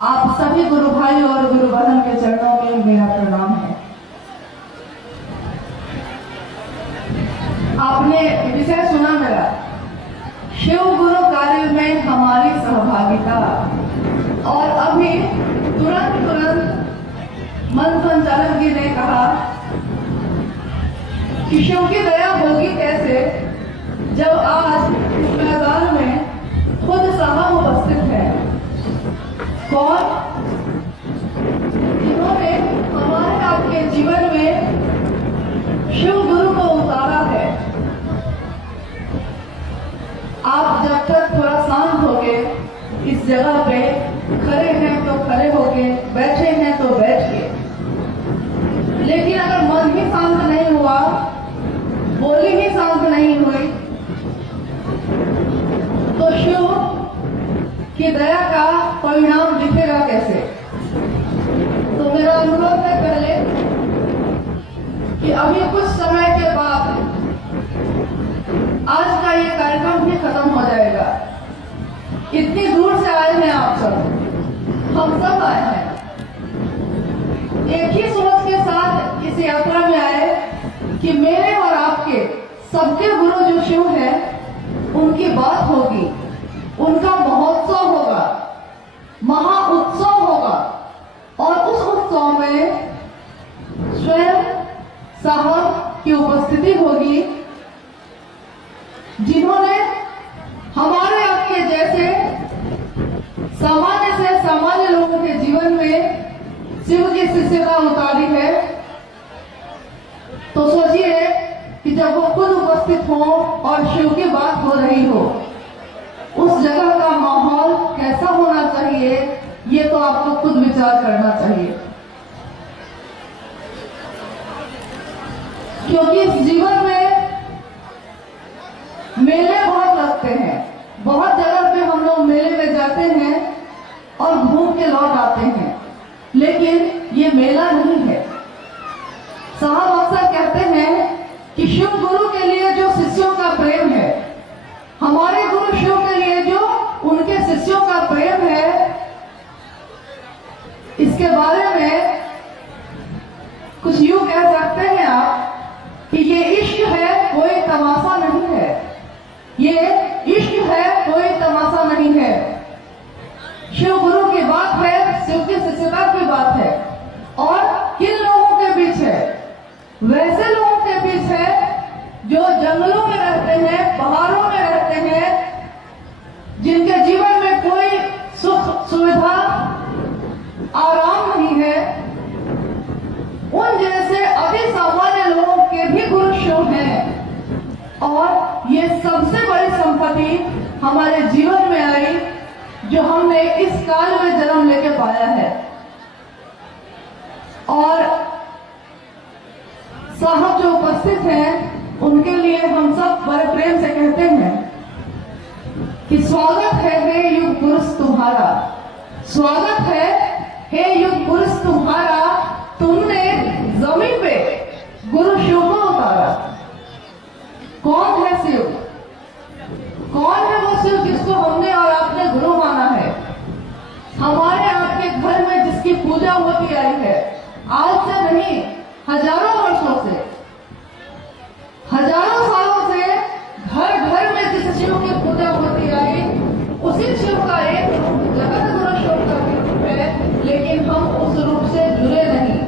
आप सभी गुरु भाई और गुरु बहन के चरणों में मेरा प्रणाम है। आपने विषय सुना मेरा, शिव गुरु कार्य में हमारी सहभागिता। और अभी तुरंत मन संचालक जी ने कहा कि शिव की दया होगी कैसे जब आज इस मैदान में खुद साहब उपस्थित है। कौन? जिन्होंने हमारे आपके जीवन में शिव गुरु को उतारा है। आप जब तक थोड़ा शांत होके इस जगह पे खड़े हैं तो खड़े होके, बैठे हैं तो बैठ के, लेकिन अगर मन ही शांत नहीं हुआ, बोली ही शांत नहीं हुई, तो शिव की दया का परिणाम दिखेगा कैसे? तो मेरा अनुरोध है पहले कि अभी कुछ समय के बाद आज का ये कार्यक्रम भी खत्म हो जाएगा। इतनी दूर से आए हैं आप सब, हम सब आए हैं एक ही सोच के साथ इस यात्रा में आए कि मेरे और आपके सबके गुरु जो शिव है उनकी बात होगी, उनका महोत्सव होगा, महा उत्सव होगा। और उस उत्सव में स्वयं साहब की उपस्थिति होगी, जिन्होंने हमारे आपके जैसे सामान्य से सामान्य लोगों के जीवन में शिव की शिष्यता उतारी है। तो सोचिए कि जब वो खुद उपस्थित हो और शिव की बात हो रही हो, उस जगह का माहौल कैसा होना चाहिए, ये तो आपको खुद विचार करना चाहिए। क्योंकि इस जीवन में मेले बहुत लगते हैं, बहुत जगह पे हम लोग मेले में जाते हैं और घूम के लौट आते हैं, लेकिन ये मेला नहीं है। साहब अक्सर कहते हैं कि शिव गुरु के लिए जो शिष्यों का प्रेम है, हमारे गुरु शिव के लिए जो उनके शिष्यों का प्रेम है, इसके बारे में कुछ यूं कह सकते हैं आप कि ये इश्क है, कोई तमाशा नहीं है। ये इश्क है, कोई तमाशा नहीं है। शिव गुरु की बात है, शिव की शिष्यता की बात है। और किन लोगों के बीच है? वैसे लोगों के बीच है जो जंगलों में रहते हैं, पहाड़ों में रहते हैं, जिनके जीवन में कोई सुख सुविधा आराम नहीं है। उन जैसे अति सामान्य लोगों के भी गुरु शिव हैं। और ये सबसे बड़ी संपत्ति हमारे जीवन में आई जो हमने इस काल में जन्म लेके पाया है। और साहब जो उपस्थित हैं उनके लिए हम सब बड़े प्रेम से कहते हैं कि स्वागत है हे युग पुरुष तुम्हारा, स्वागत है हे युग पुरुष तुम्हारा, तुमने जमीन पे गुरु शिव को उतारा। कौन है शिव? कौन है वो शिव जिसको हमने और आपने गुरु माना है? हमारे आपके घर में जिसकी पूजा होती आई है, आज से नहीं, हजारों वर्षों से, हजारों सालों से घर घर में जिस शिव की पूजा होती आई, उसी शिव का एक रूप जगत गुरु शिव का भी रूप है, लेकिन हम उस रूप से जुड़े नहीं।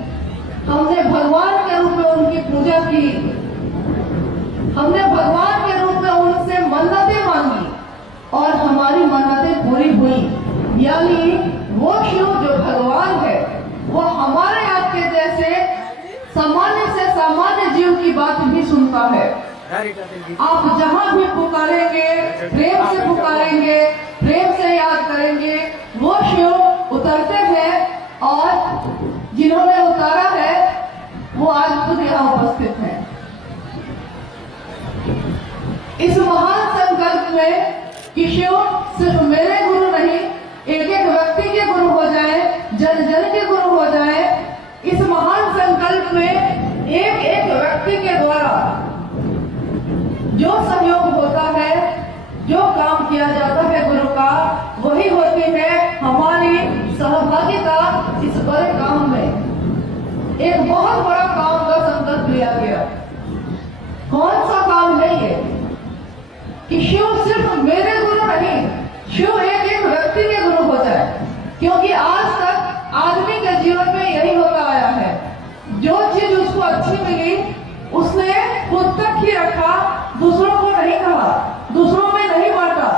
हमने भगवान के रूप में उनकी पूजा की, हमने भगवान के रूप में उनसे मन्नतें मांगी और हमारी मन्नतें पूरी हुई। यानी वो शिव जो भगवान है वो हमारे आपके जैसे सामान्य से सामान्य जीव की बात भी सुनता है। आप जहां भी पुकारेंगे, प्रेम से पुकारेंगे, प्रेम से याद करेंगे, वो शिव उतरते हैं। और जिन्होंने उतारा है वो आज खुद यहाँ उपस्थित हैं। इस महान संकल्प में कि शिव सिर्फ मेरे गुरु नहीं, एक एक व्यक्ति के गुरु हो जाए, जन जन के गुरु हो जाए, इस महान संकल्प में एक एक व्यक्ति के द्वारा जो सहयोग होता है, जो काम किया जाता है गुरु का, वही होती है हमारी सहभागिता। एक बहुत बड़ा काम का संकल्प लिया गया। कौन सा काम है ये? कि शिव सिर्फ मेरे गुरु नहीं, शिव एक एक व्यक्ति के गुरु हो जाए। क्योंकि आज तक आदमी के जीवन में यही होता आया है, जो चीज उसको अच्छी मिली उसने खुद तक ही रखा, दूसरों को नहीं कहा, दूसरों में नहीं बांटा।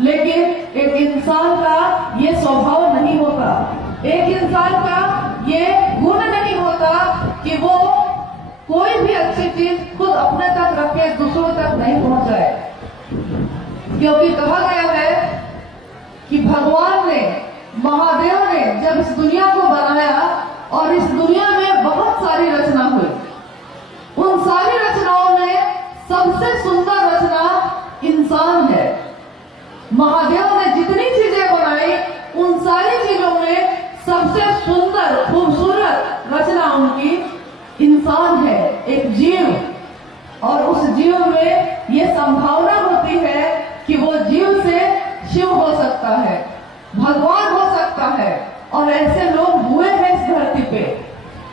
लेकिन एक इंसान का ये स्वभाव नहीं होता, एक इंसान का ये गुण नहीं होता कि वो कोई भी अच्छी चीज खुद अपने तक रखे, दूसरों तक नहीं पहुंचाए। क्योंकि कहा गया है कि भगवान ने, महादेव ने जब इस दुनिया को बनाया और इस दुनिया में बहुत सारी रचना हुई, उन सारी रचनाओं में सबसे सुंदर रचना इंसान है। महादेव ने जितनी चीजें बनाई उन सारी चीजों में सबसे सुंदर खूबसूरत रचना उनकी इंसान है, एक जीव। और उस जीव में ये संभावना होती है कि वो जीव से शिव हो सकता है, भगवान हो सकता है। और ऐसे लोग हुए हैं इस धरती पे,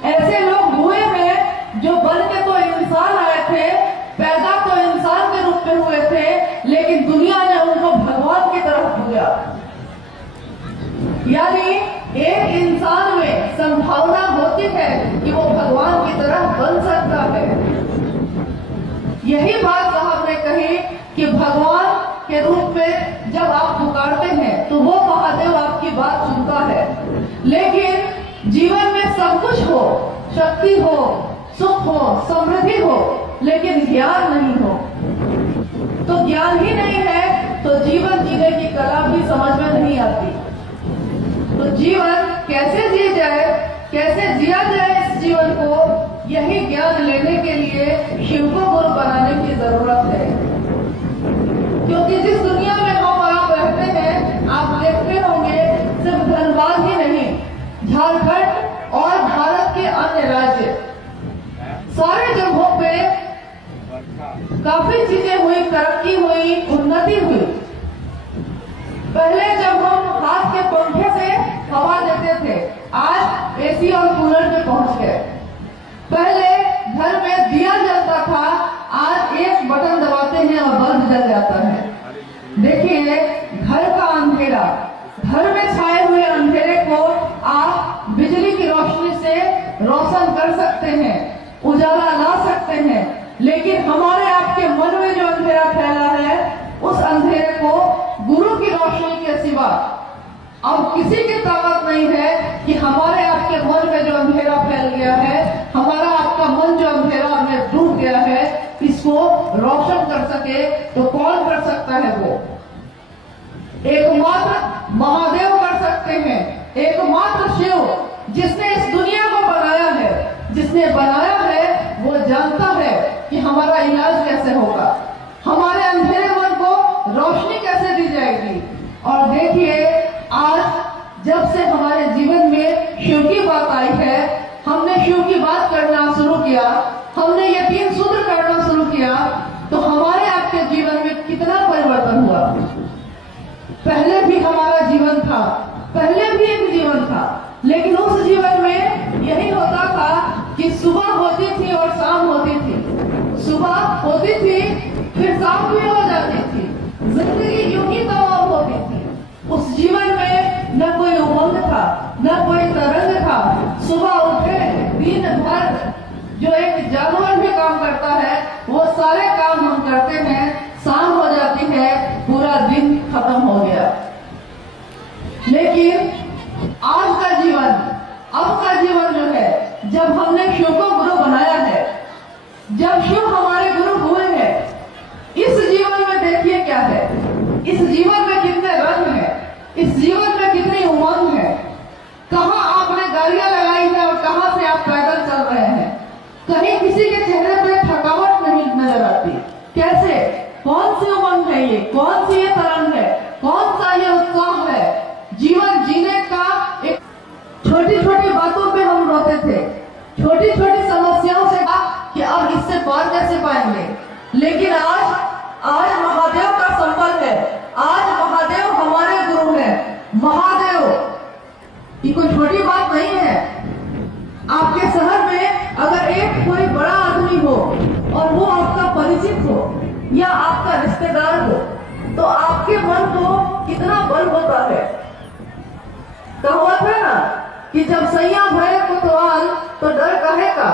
ऐसे लोग हुए हैं जो बन के तो इंसान आए थे, पैदा तो इंसान के रूप में हुए थे, लेकिन दुनिया ने उनको भगवान की तरफ पूजा। यानी एक इंसान में संभावना होती है कि वो भगवान की तरह बन सकता है। यही बात साहब ने कही कि भगवान के रूप में जब आप पुकारते हैं तो वो महादेव आपकी बात सुनता है। लेकिन जीवन में सब कुछ हो, शक्ति हो, सुख हो, समृद्धि हो, लेकिन ज्ञान नहीं हो, तो ज्ञान ही नहीं है तो जीवन जीने की कला भी समझ में नहीं आती। तो जीवन कैसे जी जाए, कैसे जिया जाए इस जीवन को, यही ज्ञान लेने के लिए शिव को गुरु बनाने की जरूरत है। क्योंकि जिस दुनिया में हम आप रहते हैं, आप देखते होंगे सिर्फ धनबाद ही नहीं, झारखंड और भारत के अन्य राज्य, सारे जगहों पे काफी चीजें हुई, तरक्की हुई, उन्नति हुई। पहले जब हम हाथ के पंखे से हवा देते थे, आज एसी और कूलर पे पहुंच गए। पहले घर में दिया जलता था, आज एक बटन दबाते हैं और बल्ब जल जाता है। देखिए, घर का अंधेरा, घर में छाए हुए अंधेरे को आप बिजली की रोशनी से रोशन कर सकते हैं, उजाला ला सकते हैं। लेकिन हमारे आपके मन में जो अंधेरा फैला है, उस अंधेरे को गुरु की रोशनी के सिवा अब किसी की ताकत नहीं है कि हमारे आपके मन में जो अंधेरा फैल गया है, हमारा आपका मन जो अंधेरा में डूब गया है, इसको रोशन कर सके। तो कौन कर सकता है? वो एकमात्र महादेव कर सकते हैं, एकमात्र शिव जिसने इस दुनिया को बनाया है। जिसने बनाया है वो जानता है कि हमारा इलाज कैसे होगा, हमारे अंधेरे मन को रोशनी कैसे दी जाएगी। और देखिए, आज जब से हमारे जीवन में शिव की बात आई है, हमने शिव की बात करना शुरू किया, हमने ये 3 सूत्र करना शुरू किया, तो हमारे आपके जीवन में कितना परिवर्तन हुआ। पहले भी हमारा जीवन था, पहले भी एक जीवन था, लेकिन उस जीवन में यही होता था कि सुबह होती थी और शाम होती थी, सुबह होती थी फिर शाम भी हो जाती थी, जिंदगी यूं ही तमाम होती थी। उस जीवन में न कोई उमंग था, न कोई तरंग था। सुबह उठे, दिन भर जो एक जानवर भी काम करता है वो सारे काम हम करते हैं, शाम हो जाती है, पूरा दिन खत्म हो गया। लेकिन आज का जीवन, अब का जीवन जो है, जब हमने शिव को गुरु बनाया है, जब शिव हमारे गुरु हुए हैं, इस जीवन में देखिए क्या है, इस जीवन में कितने रंग हैं, इस जीवन में कितनी उमंग है। कहाँ आपने गाड़ियां लगाई है और कहाँ से आप पैदल चल रहे हैं। कहीं किसी के चेहरे पे थकावट नहीं नजर आती। कैसे? कौन सी उमंग है ये, कौन सी ये तरंग है, कौन सा ये उत्साह है। जीवन जीने का एक, छोटी छोटी बातों पे हम रोते थे, छोटी छोटी समस्याओं से कि अब इससे पार कैसे पाएंगे। लेकिन आज महादेव का संबल है, आज महादेव हमारे गुरु हैं। महादेव ये कोई छोटी बात नहीं है। आपके शहर में अगर एक कोई बड़ा आदमी हो और वो आपका परिचित हो या आपका रिश्तेदार हो, तो आपके मन को कितना बल होता है। कहावत है ना कि जब सैया भरे कोतवाल तो डर काहे का।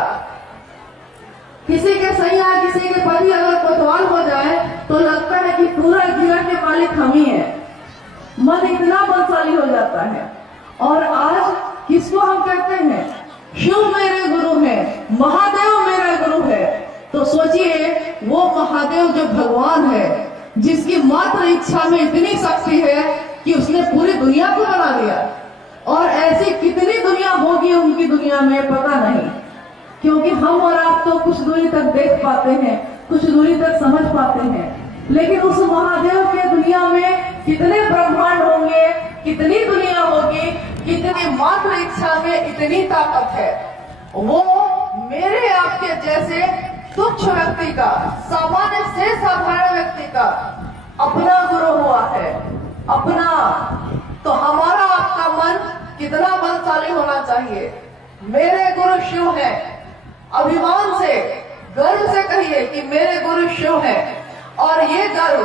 किसी के सैया किसी के पति अगर कोतवाल हो जाए तो लगता है कि पूरा जिला के मालिक हम ही है। मन इतना बलशाली हो जाता है। और आज किसको हम कहते हैं, शिव मेरे गुरु है, महादेव मेरा गुरु है। तो सोचिए वो महादेव जो भगवान है, जिसकी मात्र इच्छा में इतनी शक्ति है कि उसने पूरी दुनिया को बना दिया। और ऐसी कितनी दुनिया होगी उनकी दुनिया में पता नहीं, क्योंकि हम और आप तो कुछ दूरी तक देख पाते हैं, कुछ दूरी तक समझ पाते हैं, लेकिन उस महादेव के दुनिया में कितने ब्रह्मांड होंगे, कितनी दुनिया होगी, कितनी मात्र इच्छा में इतनी ताकत है। वो मेरे आपके जैसे तुच्छ व्यक्ति का, सामान्य से साधारण व्यक्ति का अपना गुरु हुआ है, अपना। तो हमारा आपका मन कितना बलशाली होना चाहिए। मेरे गुरु शिव है, अभिमान से गर्व से कहिए कि मेरे गुरु शिव है। और ये गर्व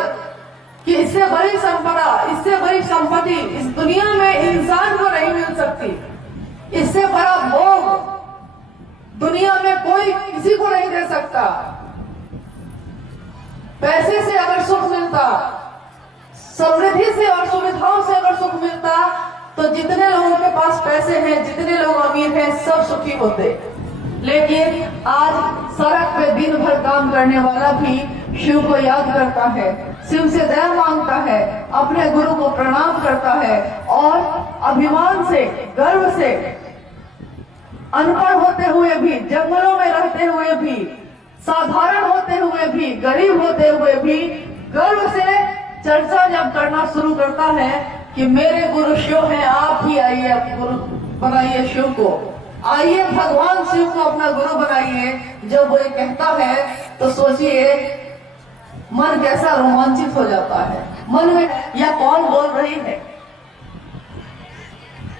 कि इससे बड़ी संपदा, इससे बड़ी संपत्ति इस दुनिया में इंसान को नहीं मिल सकती। इससे बड़ा भोग दुनिया में कोई किसी को नहीं दे सकता। पैसे से अगर सुख मिलता, समृद्धि से और सुविधाओं से अगर सुख मिलता, तो जितने लोगों के पास पैसे हैं, जितने लोग अमीर हैं, सब सुखी होते। लेकिन आज सड़क पे दिन भर काम करने वाला भी शिव को याद करता है, शिव से दया मांगता है, अपने गुरु को प्रणाम करता है और अभिमान से, गर्व से, अनपढ़ होते हुए भी, जंगलों में रहते हुए भी, साधारण होते हुए भी, गरीब होते हुए भी गर्व से चर्चा जब करना शुरू करता है कि मेरे गुरु शिव हैं, आप ही आइए, गुरु बनाइए शिव को, आइए भगवान शिव को अपना गुरु बनाइए। जब वो ये कहता है तो सोचिए मन कैसा रोमांचित हो जाता है। मन में यह कौन बोल रही है।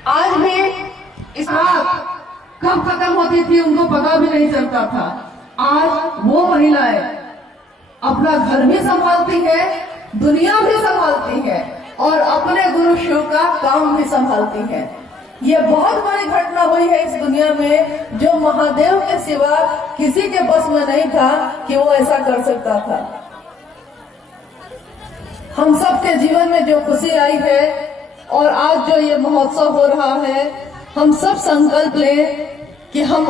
आज भी इस रात कब खत्म होती थी उनको पता भी नहीं चलता था। आज वो महिलाएं अपना घर भी संभालती है, दुनिया भी संभालती है और अपने गुरु शिव का काम भी संभालती है। ये बहुत बड़ी घटना हुई है इस दुनिया में, जो महादेव के सिवा किसी के बस में नहीं था कि वो ऐसा कर सकता था। हम सबके जीवन में जो खुशी आई है और आज जो ये महोत्सव हो रहा है, हम सब संकल्प लें कि हम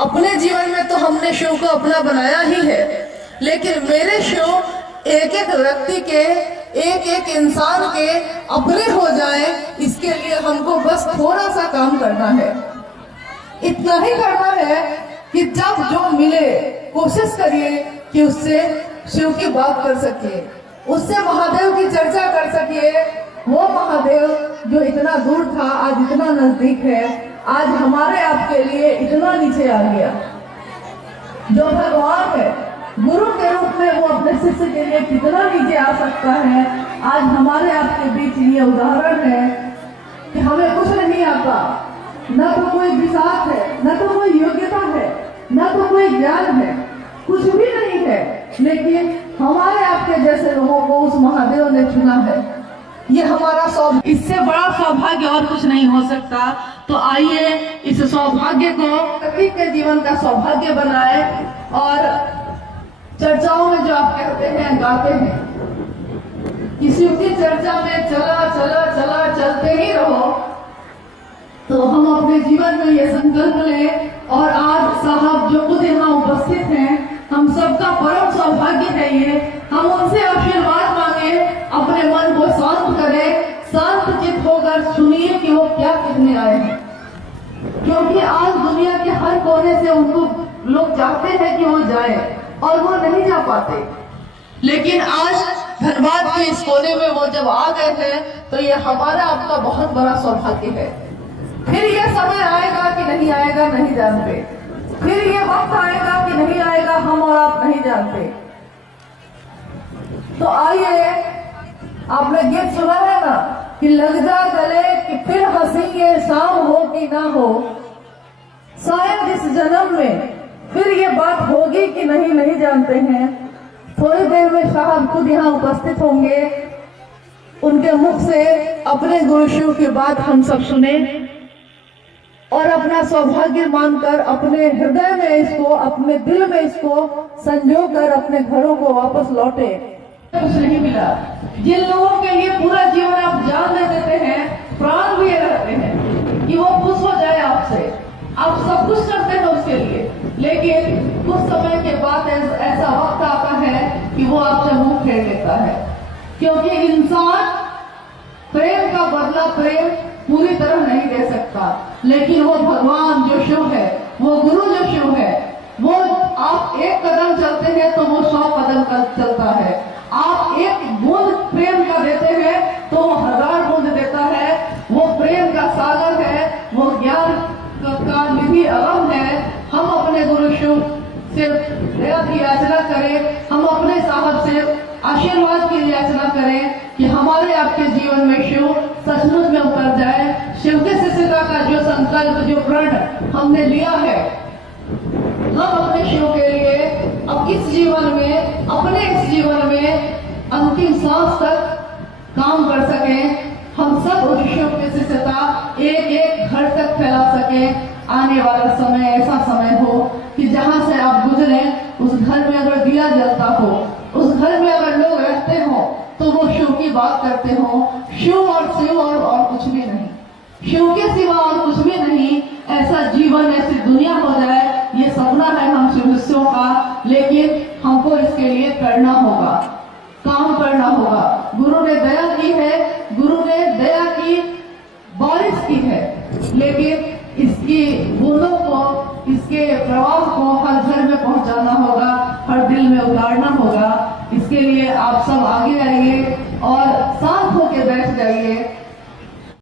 अपने जीवन में तो हमने शिव को अपना बनाया ही है, लेकिन मेरे शिव एक एक व्यक्ति के, एक एक इंसान के अपने हो जाए, इसके लिए हमको बस थोड़ा सा काम करना है। इतना ही करना है कि जब जो मिले कोशिश करिए कि उससे शिव की बात कर सके, उससे महादेव की चर्चा कर सके। वो महादेव जो इतना दूर था आज इतना नजदीक है, आज हमारे आपके लिए इतना नीचे आ गया। जो भगवान है, गुरु के रूप में वो अपने शिष्य के लिए कितना नीचे आ सकता है, आज हमारे आपके बीच ये उदाहरण है कि हमें कुछ नहीं आता, न तो कोई विसाख है, न तो कोई योग्यता है, न तो कोई ज्ञान है, कुछ भी नहीं है, लेकिन हमारे आपके जैसे लोगों को उस महादेव ने चुना है। ये हमारा सौभाग्य, इससे बड़ा सौभाग्य और कुछ नहीं हो सकता। तो आइए इस सौभाग्य को सभी के जीवन का सौभाग्य बनाए। और चर्चाओं में जो आप कहते हैं, गाते हैं, किसी की चर्चा में चला चला चला चलते ही रहो, तो हम अपने जीवन में ये संकल्प लें। और आज साहब जो खुद यहाँ उपस्थित हैं, हम सबका परम सौभाग्य है ये, हम उनसे आशीर्वाद मांगे, अपने मन को शांत करें, शांत चित्त होकर सुनिए कि वो क्या कहने आए हैं। क्योंकि आज दुनिया के हर कोने से उनको लोग चाहते हैं कि वो जाए और वो नहीं जा पाते, लेकिन आज धनबाद के इस कोने में वो जब आ गए हैं तो ये हमारा आपका बहुत बड़ा सौभाग्य है। फिर ये समय आएगा कि नहीं आएगा नहीं जानते, फिर ये वक्त आएगा कि नहीं आएगा हम और आप नहीं जानते। तो आइए, आपने गीत सुना है ना कि लग जा गले कि फिर हंसेंगे, शाम हो कि ना हो, शायद इस जन्म में फिर ये बात होगी कि नहीं जानते हैं। थोड़ी देर में साहब खुद यहाँ उपस्थित होंगे, उनके मुख से अपने गुरु शिव की बात हम सब सुने और अपना सौभाग्य मानकर अपने हृदय में इसको, अपने दिल में इसको संजो कर अपने घरों को वापस लौटे। कुछ नहीं मिला। जिन लोगों के लिए पूरा जीवन आप जान दे देते हैं, प्राण भी रहते हैं कि वो खुश हो जाए आपसे, आप सब कुछ करते हैं उसके लिए, लेकिन कुछ समय के बाद ऐसा वक्त आता है कि वो आपसे मुंह फेर लेता है। क्योंकि इंसान प्रेम का बदला प्रेम पूरी तरह नहीं दे सकता, लेकिन वो भगवान जो शिव है, वो गुरु जो शिव है, वो आप एक कदम चलते हैं तो वो 100 कदम चलता है। आप एक बूंद प्रेम का देते हैं तो वो 1000 बूंद देता है। वो प्रेम का सागर है, वो ज्ञान का निधि अगम है। हम अपने गुरु शिव से दया की याचना करें, हम अपने साहब से आशीर्वाद की याचना करें कि हमारे आपके जीवन में शिव सचमुच में उतर जाए। शिव के शिष्यता का जो संकल्प, जो प्रण हमने लिया है, हम अपने शिव के लिए अब इस जीवन में, अपने इस जीवन में अंतिम सांस तक काम कर सकें। हम सब उस शिव की शिष्यता एक एक घर तक फैला सकें। आने वाला समय ऐसा समय हो कि जहां से आप गुजरे उस घर में अगर दिया जलता हो, उस घर में अगर लोग रहते हो तो वो शिव की बात करते हो। शिव और कुछ भी नहीं, शिव के सिवा और कुछ भी नहीं। ऐसा जीवन, ऐसी दुनिया हो जाए, ये सपना है हम शिष्यों का, लेकिन हमको इसके लिए करना होगा, काम करना होगा। गुरु ने दया की है, गुरु ने दया की बारिश की है, लेकिन इसकी बूंदों को, इसके प्रवाह को हर घर में पहुंचाना होगा, हर दिल में उतारना होगा। इसके लिए आप सब आगे आइए और शांत होकर बैठ जाइए।